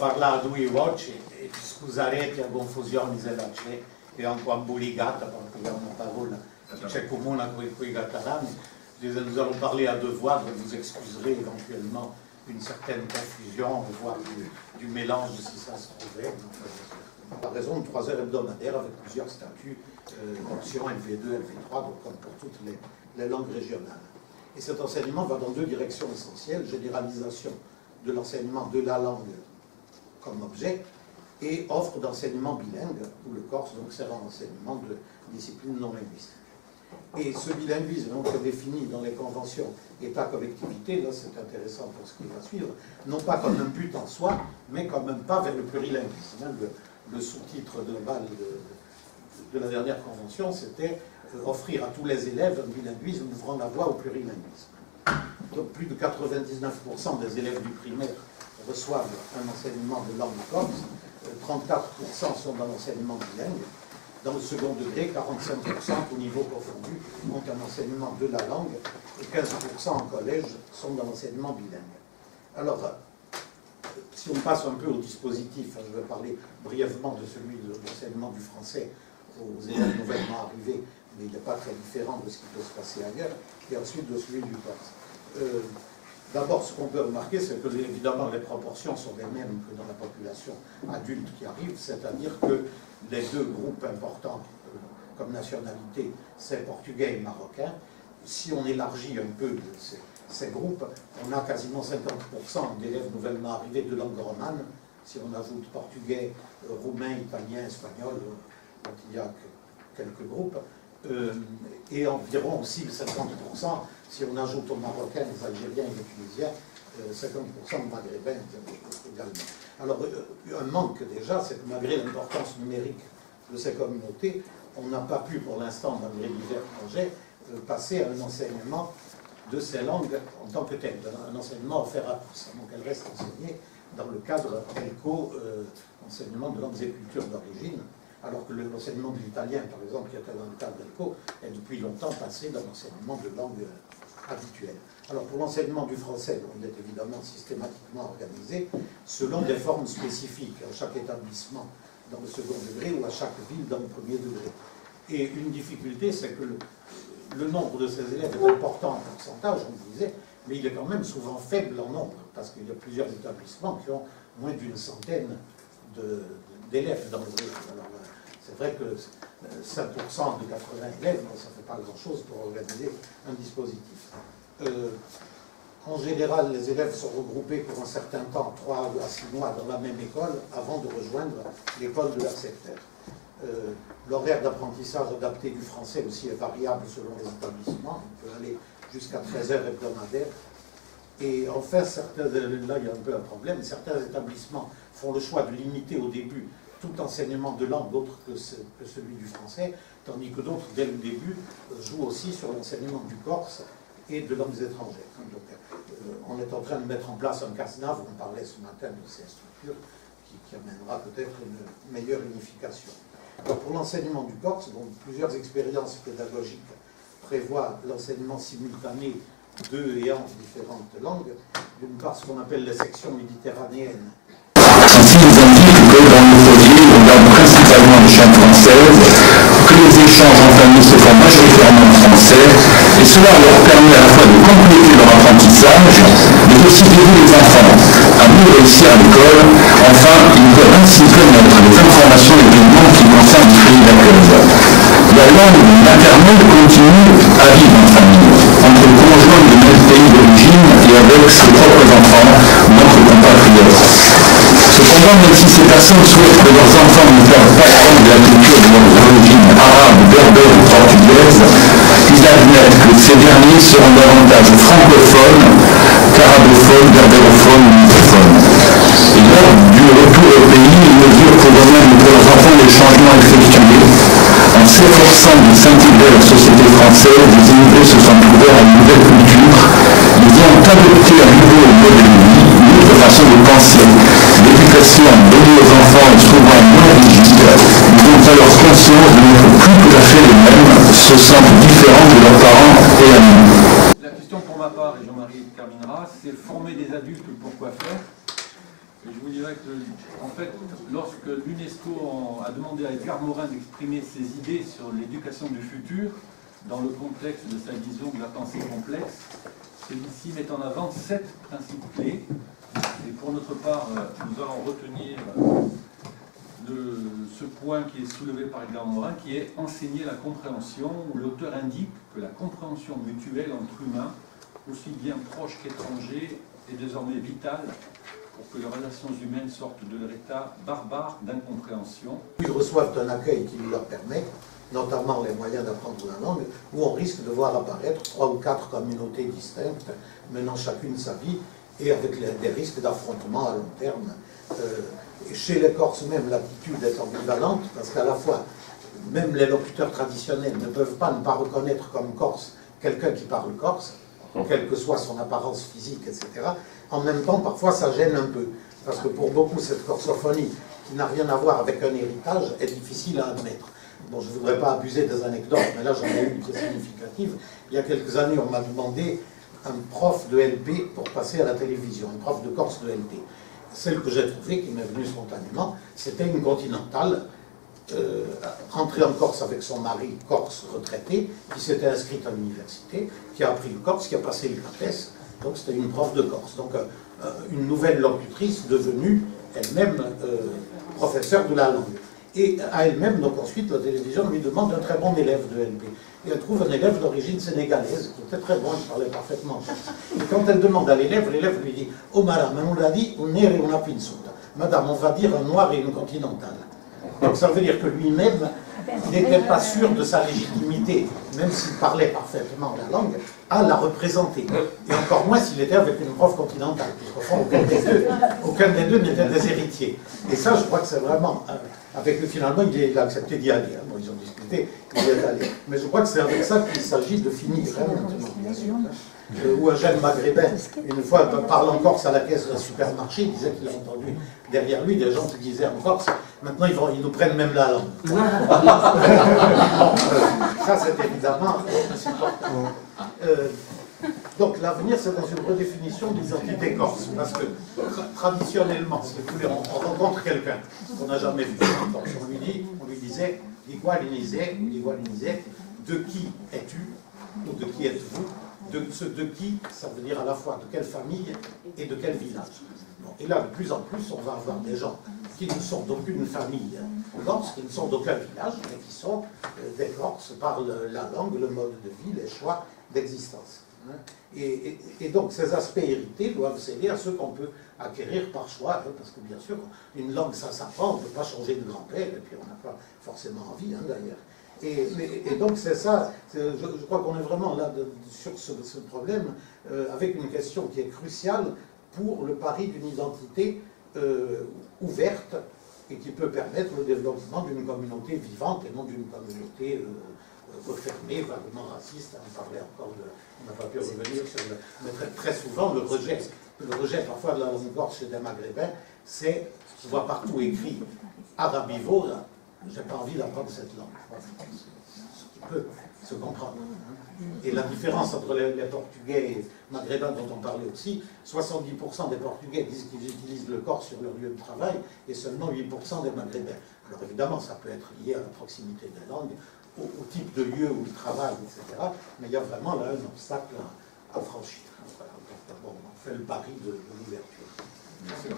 parlato io oggi, scuserete la confusione che è un po' ambuligata perché è una parola che c'è comune con i catalani. Nous allons parler à deux voix, donc vous excuserez éventuellement une certaine confusion, voire du mélange si ça se trouvait. On a raison de 3 heures hebdomadaires avec plusieurs statuts, options LV2, LV3, donc comme pour toutes les langues régionales. Et cet enseignement va dans 2 directions essentielles, généralisation de l'enseignement de la langue comme objet, et offre d'enseignement bilingue, où le corse donc sert à l'enseignement de disciplines non linguistiques. Et ce bilinguisme donc, est défini dans les conventions État-collectivité, là c'est intéressant pour ce qui va suivre, non pas comme un but en soi, mais comme un pas vers le plurilinguisme. Le sous-titre global de la dernière convention, c'était offrir à tous les élèves un bilinguisme ouvrant la voie au plurilinguisme. Donc plus de 99% des élèves du primaire reçoivent un enseignement de langue corse, 34% sont dans l'enseignement bilingue. Dans le second degré, 45% au niveau confondu ont un enseignement de la langue et 15% en collège sont dans l'enseignement bilingue. Alors, si on passe un peu au dispositif, je vais parler brièvement de celui de l'enseignement du français aux élèves nouvellement arrivés, mais il n'est pas très différent de ce qui peut se passer ailleurs, et ensuite de celui du corse. D'abord, ce qu'on peut remarquer, c'est que évidemment les proportions sont les mêmes que dans la population adulte qui arrive, c'est-à-dire que les 2 groupes importants comme nationalité, c'est portugais et marocain. Si on élargit un peu ces groupes, on a quasiment 50% d'élèves nouvellement arrivés de langue romane. Si on ajoute portugais, roumain, italien, espagnol, donc il y a quelques groupes, et environ aussi 50%, si on ajoute aux Marocains, les Algériens et les Tunisiens, 50% de Maghrébins également. Alors, un manque déjà, c'est que malgré l'importance numérique de ces communautés, on n'a pas pu, pour l'instant, malgré divers projets, passer à un enseignement de ces langues en tant que tel, un enseignement offert à tous. Donc, elles restent enseignées dans le cadre ELCO, enseignement de langues et cultures d'origine, alors que l'enseignement de l'italien, par exemple, qui était dans le cadre d'ELCO, est depuis longtemps passé dans l'enseignement de langues habituelles. Alors pour l'enseignement du français, on est évidemment systématiquement organisé selon des formes spécifiques à chaque établissement dans le second degré ou à chaque ville dans le premier degré. Et une difficulté, c'est que le nombre de ces élèves est important en pourcentage, on le disait, mais il est quand même souvent faible en nombre, parce qu'il y a plusieurs établissements qui ont moins d'une centaine d'élèves dans le réseau. Alors c'est vrai que 5% de 80 élèves, ça ne fait pas grand-chose pour organiser un dispositif. En général, les élèves sont regroupés pour un certain temps, 3 à 6 mois, dans la même école, avant de rejoindre l'école de leur secteur. L'horaire d'apprentissage adapté du français aussi est variable selon les établissements. On peut aller jusqu'à 13 heures hebdomadaires. Et enfin, là il y a un peu un problème, certains établissements font le choix de limiter au début tout enseignement de langue autre que celui du français, tandis que d'autres, dès le début, jouent aussi sur l'enseignement du corse et de langues étrangères. Donc, on est en train de mettre en place un CASNAV, on parlait ce matin de ces structures, qui amènera peut-être une meilleure unification. Alors, pour l'enseignement du corse, bon, plusieurs expériences pédagogiques prévoient l'enseignement simultané de et en différentes langues. D'une part, ce qu'on appelle les sections méditerranéennes. Ainsi, ils indiquent que dans le foyer, on garde principalement les chaînes françaises, que les échanges en famille se font majoritairement en français, et cela leur permet à la fois de compléter leur apprentissage, mais aussi d'aider les enfants à mieux réussir à l'école. Enfin, ils peuvent ainsi connaître les informations et événements qui concernent le pays d'accueil. La langue maternelle continue à vivre en famille, entre conjoints de même pays d'origine et avec ses propres enfants, notre compatriotes. Cependant, même si ces personnes souhaitent que leurs enfants ne perdent pas compte de la culture de leurs origines arabes, berbères ou portugaises, ils admettent que ces derniers seront davantage francophones qu'arabophones, berbérophones ou lithophones. Et lors du retour au pays, ils mesurent pour eux-mêmes pour leurs enfants les changements effectués. En s'efforçant de s'intégrer à la société française, les immigrés se sont ouverts à une nouvelle culture. Ils ont adopté un nouveau mode de vie, une autre façon de penser. L'éducation donnée aux enfants est souvent moins rigide. Ils ont alors conscience de n'être plus tout à fait les mêmes, se sentent différents de leurs parents et amis. La question pour ma part, et Jean-Marie terminera, c'est former des adultes pour quoi faire. Et je vous dirais que, en fait, lorsque l'UNESCO a demandé à Edgar Morin d'exprimer ses idées sur l'éducation du futur, dans le contexte de sa vision de la pensée complexe, celui-ci met en avant 7 principes clés. Et pour notre part, nous allons retenir ce point qui est soulevé par Edgar Morin, qui est enseigner la compréhension, où l'auteur indique que la compréhension mutuelle entre humains, aussi bien proches qu'étrangers, est désormais vitale pour que les relations humaines sortent de leur état barbare d'incompréhension. Ils reçoivent un accueil qui leur permet, notamment les moyens d'apprendre la langue, où on risque de voir apparaître 3 ou 4 communautés distinctes, menant chacune sa vie, et avec des risques d'affrontement à long terme. Et chez les Corses même, l'attitude est ambivalente, parce qu'à la fois, même les locuteurs traditionnels ne peuvent pas ne pas reconnaître comme Corse quelqu'un qui parle corse, quelle que soit son apparence physique, etc. En même temps, parfois, ça gêne un peu, parce que pour beaucoup, cette corsophonie, qui n'a rien à voir avec un héritage, est difficile à admettre. Bon, je ne voudrais pas abuser des anecdotes, mais là, j'en ai une qui est significative. Il y a quelques années, on m'a demandé un prof de LP pour passer à la télévision, un prof de Corse de LP. Celle que j'ai trouvée, qui m'est venue spontanément, c'était une continentale, entrée en Corse avec son mari corse retraité, qui s'était inscrite à l'université, qui a appris le corse, qui a passé le CAPES, donc c'était une prof de Corse. Donc une nouvelle locutrice devenue elle-même professeure de la langue. Et à elle-même, donc ensuite, la télévision lui demande un très bon élève de LP. Et elle trouve un élève d'origine sénégalaise, qui était très bon, il parlait parfaitement corse. Et quand elle demande à l'élève lui dit « Oh madame, on l'a dit, un nero et una pinzuta. Madame, on va dire un noir et une continentale. » Donc ça veut dire que lui-même n'était pas sûr de sa légitimité, même s'il parlait parfaitement la langue, à la représenter. Et encore moins s'il était avec une prof continentale, puisqu'au fond, aucun des deux n'était des héritiers. Et ça, je crois que c'est vraiment... Avec finalement, il a accepté d'y aller. Bon, ils ont discuté, il y est allé. Mais je crois que c'est avec ça qu'il s'agit de finir, maintenant, bien sûr. Ou un jeune maghrébin, une fois, parlant corse à la caisse d'un supermarché, il disait qu'il a entendu derrière lui des gens qui disaient en Corse, maintenant ils nous prennent même la langue. Ça, c'est évidemment insupportable. Donc l'avenir, c'est dans une redéfinition de l'identité corse, parce que traditionnellement, si vous voulez, on rencontre quelqu'un qu'on n'a jamais vu en Corse, on lui disait, de qui es-tu, ou de qui êtes-vous, de qui, ça veut dire à la fois de quelle famille et de quel village. Bon, et là, de plus en plus, on va avoir des gens qui ne sont d'aucune famille corse, qui ne sont d'aucun village, mais qui sont des Corses par la langue, le mode de vie, les choix d'existence. Et donc ces aspects hérités doivent s'aider à ceux qu'on peut acquérir par choix, parce que bien sûr, une langue ça s'apprend, on ne peut pas changer de grand-père, et puis on n'a pas forcément envie d'ailleurs. Et donc c'est ça, je crois qu'on est vraiment là sur ce problème, avec une question qui est cruciale pour le pari d'une identité ouverte, et qui peut permettre le développement d'une communauté vivante, et non d'une communauté refermée, vaguement raciste. On parlait encore de... On n'a pas pu revenir sur le... Mais très souvent, le rejet parfois de la langue corse chez des maghrébins, c'est, je vois partout écrit arabivo, là, j'ai pas envie d'apprendre cette langue. Ce qui peut se comprendre. Et la différence entre les Portugais maghrébins dont on parlait aussi, 70% des Portugais disent qu'ils utilisent le corse sur leur lieu de travail, et seulement 8% des maghrébins. Alors évidemment, ça peut être lié à la proximité des langues, au type de lieu où ils travaillent, etc. Mais il y a vraiment là un obstacle à franchir. Voilà. Donc, bon, on fait le pari de l'ouverture. Merci.